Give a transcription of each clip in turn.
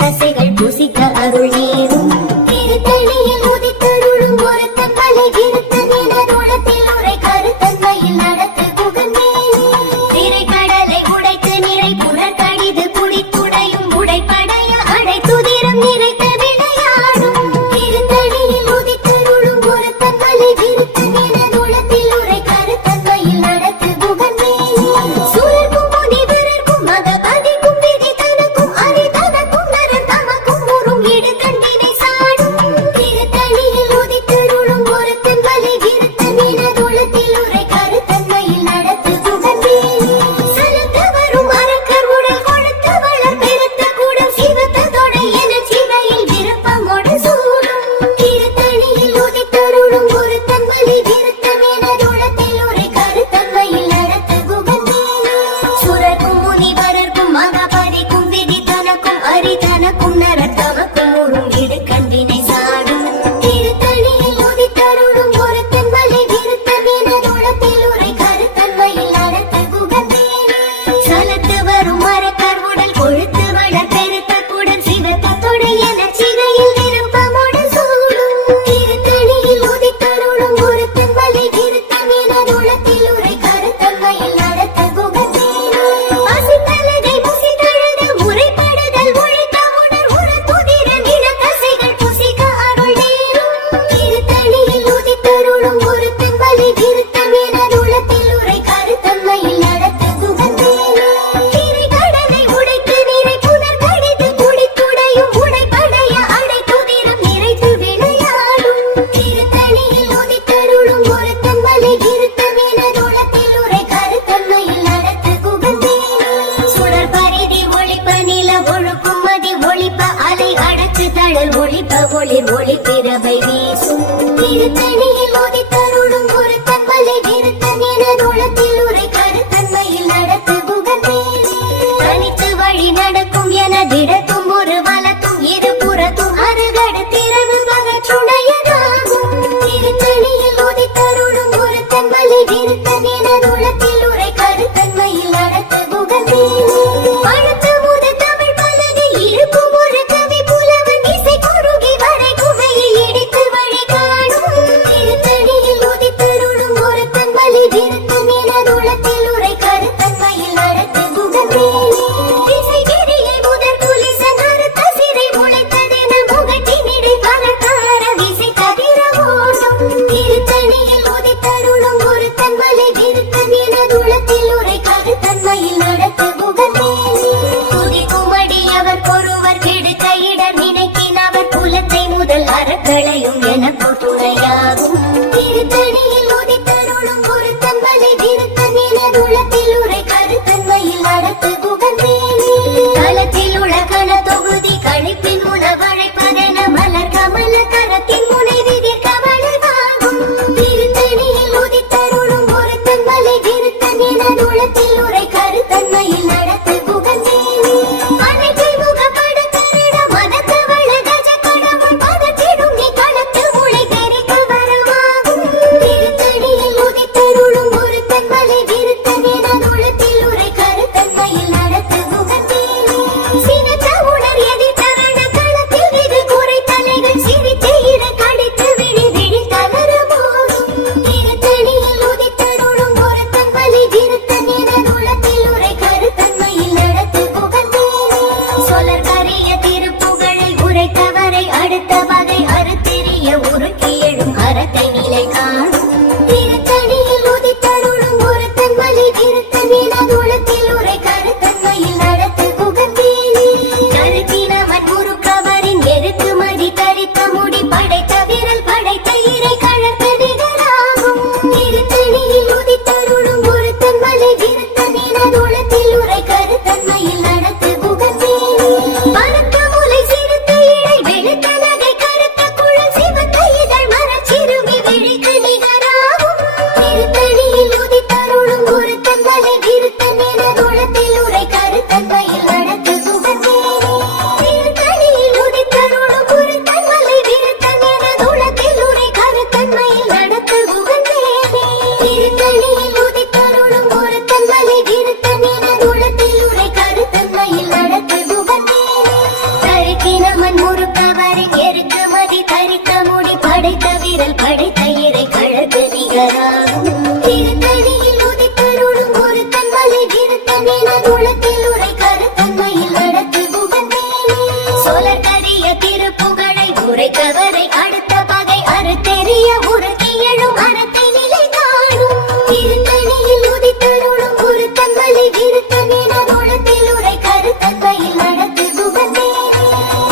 தசைகள் பூசிக்க அருள் ஏறும் திருத்தணி ஒளி பிறவை வீசும் திருத்தணியில் ஓதி தருளும் ஒரு தன்மலை விருத்தன் எனதுளத்தில் உரை கருத்தன்மையில் நடத்து குகந்தே தனித்து வழி நடக்கும் எனதிடத்தும் ஒரு வலத்தும் இருபுறத்தும் அருகடு திறனும் பகற்றுணையதாகும் திருத்தணியில் ஓதி தருளும் ஒரு தன்மலை விருத்தன் எனதுளத்தில் உரை கருத்தன்மையில் நடத்து குகந்தே அறக்களையும் எனக்கு துணையாகும் திருத்தணியில் ஓதி தருளும் ஒரு தன்மலை விருத்தன் எனதுளத்தில் உரை கருத்தன்மையில் நடத்து குகந்தே களத்தில் உள்ள கண தொகுதி கழிப்பின் உணவழைப்பதென மலர் கமல கரத்தின் முனை விதிர் கவலைவாகும் திருத்தணியில் ஓதி தருளும் ஒரு தன்மலை விருத்தன் எனதுளத்தில் உரை கருத்தன்மையில் நடத்து குகந்தே வருவாய் உரைத்தவரை அடுத்த பகை அறுத்தெறிய உருத்தி எழும் அறத்தை நிலை காணும் திருத்தணியில் உதித்தருளும் ஒரு தன்மலை விருத்தன் என குணத்தில் உரை கருத்தன்மையில் நடத்து குகந்தே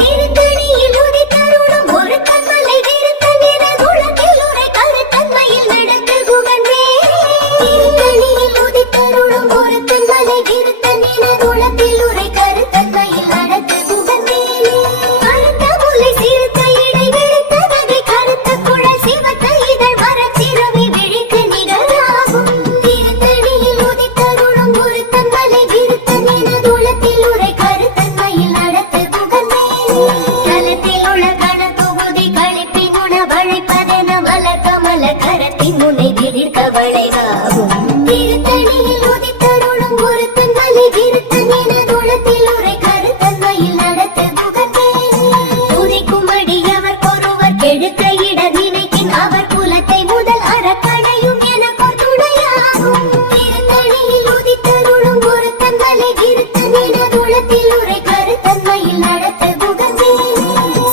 திருத்தணியில் உதித்தருளும் ஒரு தன்மலை விருத்தன் என குணத்தில் உரை கருத்தன்மையில் நடத்து குகந்தே திருத்தணியில் உதித்தருளும் ஒரு தன்மலை விருத்தன் என குணத்தில் உரை கருத்தன்மையில் நடத்து குகந்தே கருத்த முலை சிறுத்த இடை வெளுத்த வகை கருத்த குழல் சிவத்த இதழ் மரச்சிறுமி விழிக்கு நிகராகும் திருத்தணியில் உதித்தருளும் ஒரு தன்மலை விருத்தன் என குணத்தில் உரை கருத்தன்மையில் நடத்து குகந்தே தலத்தில் உள்ள கண தொகுதி கழிப்பின் உண வழைப்பதென மலர் கமல கரத்தின் முனை விழிக்க வளைவாகும் திருத்தணியில் உதித்தருளும் ஒரு தன்மலை விருத்தன் என குணத்தில் உரை கருத்தன்மையில் நடத்து குகந்தே துதிக்கும்படி அவர் ஒருவர் கெடுக்க இட நினைக்கின் அவர் குலத்தை முதல் அறக்கடையும் எனக்கு துணையாகும் திருத்தணியில் உதித்தருளும் ஒரு தன்மலை விருத்தன் என குணத்தில் உரை கருத்தன்மையில் நடத்து குகந்தே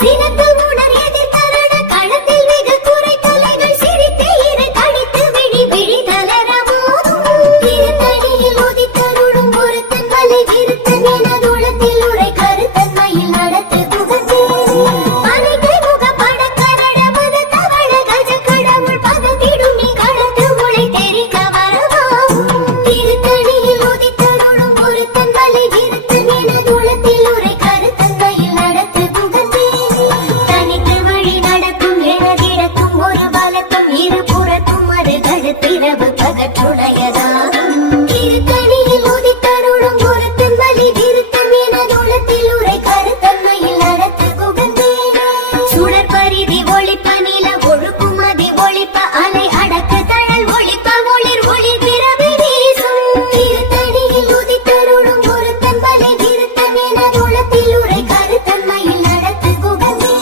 சினத்து உணர் எதிர்த்தரட களத்தில் வெகு குறை தலைகள் சிரித்து இரு கடித்து விழி விழி தளர போதும் திருத்தணியில் உதித்தருளும் ஒரு தன்மலை விருத்தன் என குணத்தில் உரை கருத்தன்மையில் நடத்து குகந்தே அனைத்தை முக படக்கரட மத தவள கஜ கடவுள் பதத்திடுமி கடந்து உளை தெரிக்க வரவாகும் திருத்தணியில் உதித்தருளும் ஒரு தன்மலை விருத்தன் என குணத்தில் உரை கருத்தன்மையில் நடத்து குகந்தே தனித்து வழி நடக்கும் எனதிடத்தும் ஒரு பலத்தும் இரு புறத்தும் அது கழுத்திரவு பகற்றுணையதாகும் திருத்தணியில் உதித்தருளும் ஒரு தன்மலை விருத்தன் என குணத்தில் உரை கருத்தன்மையில் நடத்து குகந்தே சுடர் பரிதி ஒளிப்ப நில ஒழுக்கும் அதி ஒளிப்ப அலை அடக்கு தழல் ஒளிப்ப ஒளிர் ஒளி பிறவி வீசும் திருத்தணியில் உதித்தருளும் ஒரு தன்மலை விருத்தன் என குணத்தில் உரை கருத்தன்மையில் நடத்து குகந்தே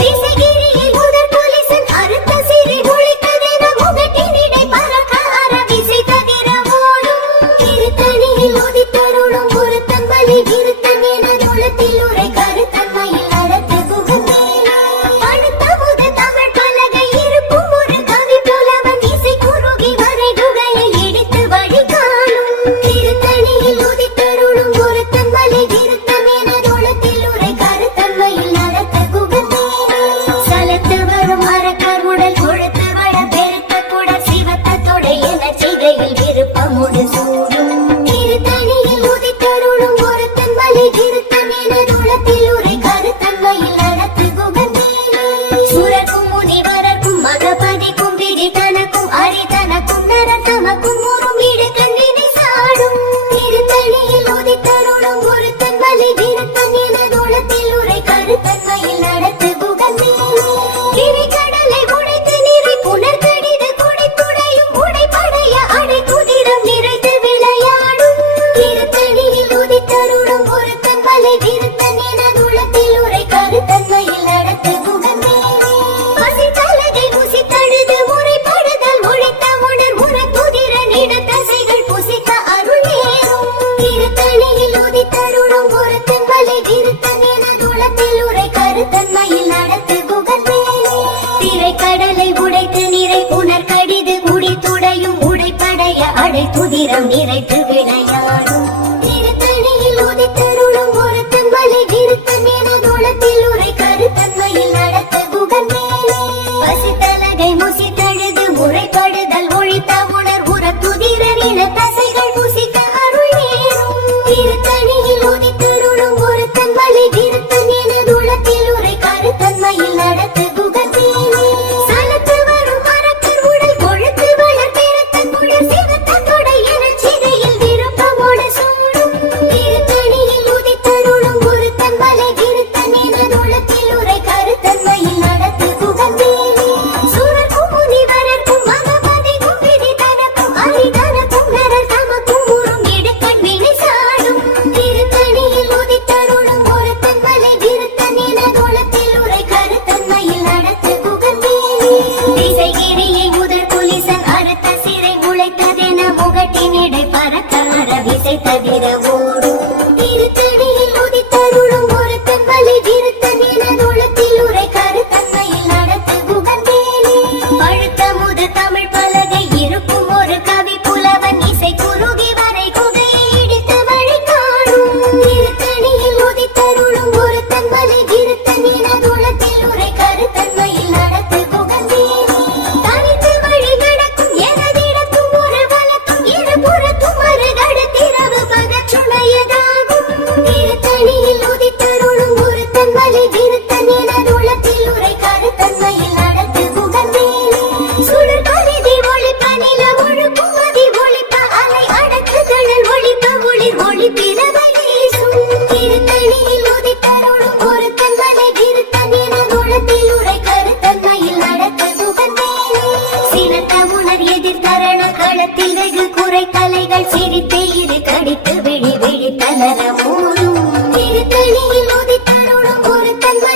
திசைகிரியில் முதற் புலிசன் அறுத்த சிறை ஒளித்ததென முகட்டினிடை பறக்க அரவிசை தவிர ஓடும் திருத்தணியில் உதித்தருளும் ஒரு தன்மலை விருத்தன் என குணத்தில் உரை கருத்தன்மையில் நடத்து குகந்தே அடுத்த முத தமிழ் பலகை இருக்கும் ஒரு கவி புலவன் இசை குறுகி வரை குகையை இடித்து வழி காணும் திருத்தணியில் உதித்தருளும் ஒரு தன்மலை விருத்தன் என குணத்தில் உரை கருத்தன்மையில் நடத்து குகந்தே சலத்து வரும் அரக்கர் உடல் கொழுத்து வட பெருத்த குடல் சிவத்த தொடை என செய்கையில் விருப்பமுடு சூடும் திருத்தணியில் உதித்தருளும் ஒரு தன்மலை விருத்தன் என குணத்தில் உரை கருத்தன்மையில் நடத்து குகந்தே சுரக்கும் முனிவரர்க்கும் மகபதிக்கும் விதி தனக்கும் அரிதனக்கும் நரதமக்கும் ஒரு வீடு கண்ணினை சாடும் திருத்தணியில் உதித்தருளும் ஒரு தன்மலை விருத்தன் என குணத்தில் உரை கருத்தன்மையில் நடத்து குகந்தே கிவி கடலை உடைத்து நிறை புனர் கடிது குடைத்துடையும் உடைப்படைய அடை குதிரம் நிறைத்து விளையாடும் திருத்தணியில் உதித்தருளும் ஒரு தன்மலை விருத்தன் என குணத்தில் உரை கருத்தன்மையில் நடத்து குகந்தே பசி தலகை முசி தழுது முறைப்படுதல் ஒழித்த உணர் முற குதிர நிட தசைகள் புசிக்க அருள் நேரும் திருத்தணியில் உதித்தருளும் ஒரு தன்மலை விருத்தன் என குணத்தில் உரை கருத்தன்மையில் நடத்து குகந்தே திரைக்கடலை உடைத்து நிறை புனர் கடிது குடித்துடையும் உடைப்படைய அடை குதிரம் நிறைத்து விளையாடும் திருத்தணியில் உதித்தருளும் ஒரு தன்மலை விருத்தன் என குணத்தில் உரை கருத்தன்மையில் நடத்து குகந்தே பசித்தலகை முசி தழுது முறைப்படுதல் ஒழித்த உணர் உற குதிர நில தசைகள் புசிக்க அருள் நேரும் திருத்தணியில் உதித்தருளும் ஒரு தன்மலை விருத்தன் என குணத்தில் உரை கருத்தன்மையில் நடத்து குகந்தே சலத்து வரும் மரக்கர் உடல் கொழுத்து வளர் பெருத்த குடல் சிவத்த தொடை என சிதையில்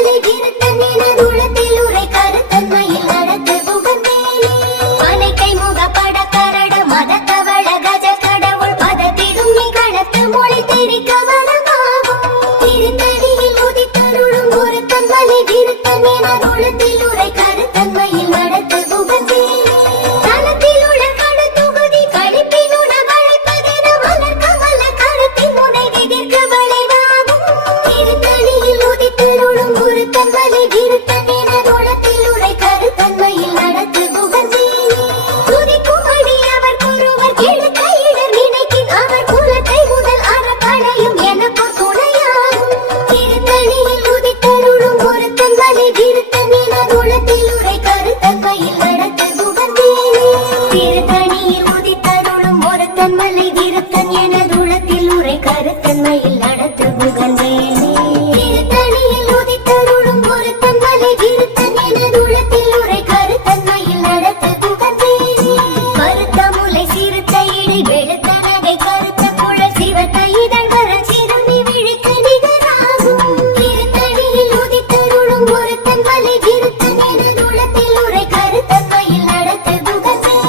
தன்மலை விருத்தன் எனதுளத்தில் உரை கருத்தன்மையில் நடத்து புகழ்ந்தேனே மலைக்கை முகப்பட கரட மதத்தவள கஜ கடவுள் பதத்திடும் நீ கணத்து மொழி தெரிக்க வளமாகும் திருத்தணியில் உதித்தருளும் ஒரு தன்மலை விருத்தன் எனதுளத்தில் உரை கருத்தன்மையில் நடத்து புகழ்ந்தேனே தலத்தில் உள்ள கடுத்தொகுதி கழிப்பினுட வளைப்பதென மலர் கமல கருத்தின் முனை எதிர்க்க வளைவாகும் திருத்தணியில் உதித்தருளும் ஒரு தன்மலை விருத்தன் எனதுளத்தில் உரை கருத்தன்மையில் நடத்து புகழ்ந்தேனே துதிக்கும்படி அவர் ஒருவர் எழுத்த இடர் நினைக்கின் அவர் குலத்தை முதல் அறப்படையும் எனக்கு துணையாகும் திருத்தணியில் உதித்தருளும் ஒரு தன்மலை விருத்தன் எனதுளத்தில் உரை கருத்தன்மையில் நடத்து புகழ்ந்தேனே திருத்தணியில் உதித்தருளும் ஒரு தன்மலை விருத்தன் எனதுளத்தில் உரை கருத்தன்மையில் நடத்து புகழ்ந்தேனே திருத்தணியில் உதித்தருளும் ஒரு தன்மலை விருத்தன் எனதுளத்தில் உரை கருத்தன்மையில் நடத்து புகழ்ந்தேனே கருத்த முலை சிறுத்த இடை வெளுத்த நகை கருத்த குழல் சிவத்த இதழ் வர சிறுமி விழிக்க நிகராகும் திருத்தணியில் உதித்தருளும் ஒரு தன்மலை விருத்தன் எனதுளத்தில் உரை கருத்தன்மையில் நடத்து புகழ்ந்தேனே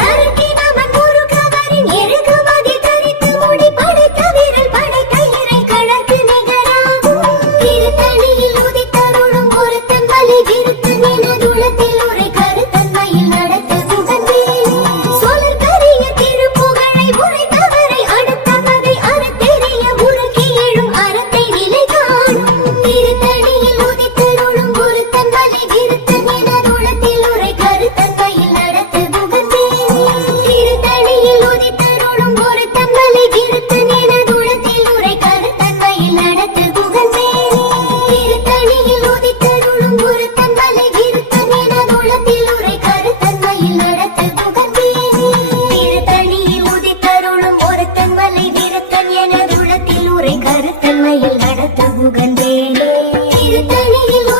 தருக்கி நமன் முருகவரின் எருகுமதி தரித்து முடி படைத்த விரல் படைத்த இறை கழற்கு நிகராகும் திருத்தணியில் உதித்தருளும் ஒரு தன்மலை விருத்தன் எனதுளத்தில் உரை கருத்தன்மையில் நடத்து புகழ்ந்தேனே சொலர் கரிய திருப்புகழை உரைத்தவரை அடுத்த வகை அறத்தெரிய உருகி எழும் அறத்தை நிலை காணும் திருத்தணியில் உதித்தருளும் ஒரு தன்மலை விருத்தன் எனதுளத்தில் உரை கருத்தன்மையில் நடத்து புகழ்ந்தேனே திருத்தணியில் உதித்தருளும் ஒரு தன்மலை விருத்தன் எனதுளத்தில் உரை கருத்தன்மையில் நடத்து புகழ்ந்தேனே திருத்தணியில் உதித்தருளும் ஒரு தன்மலை விருத்தன் எனதுளத்தில் உரை கருத்தன்மையில் நடத்து புகழ்ந்தேனே திருத்தணியில் உதித்தருளும் ஒரு தன்மலை விருத்தன் எனதுளத்தில் உரை கருத்தன்மையில் நடத்து புகழ்ந்தேனே திருத்தணியில்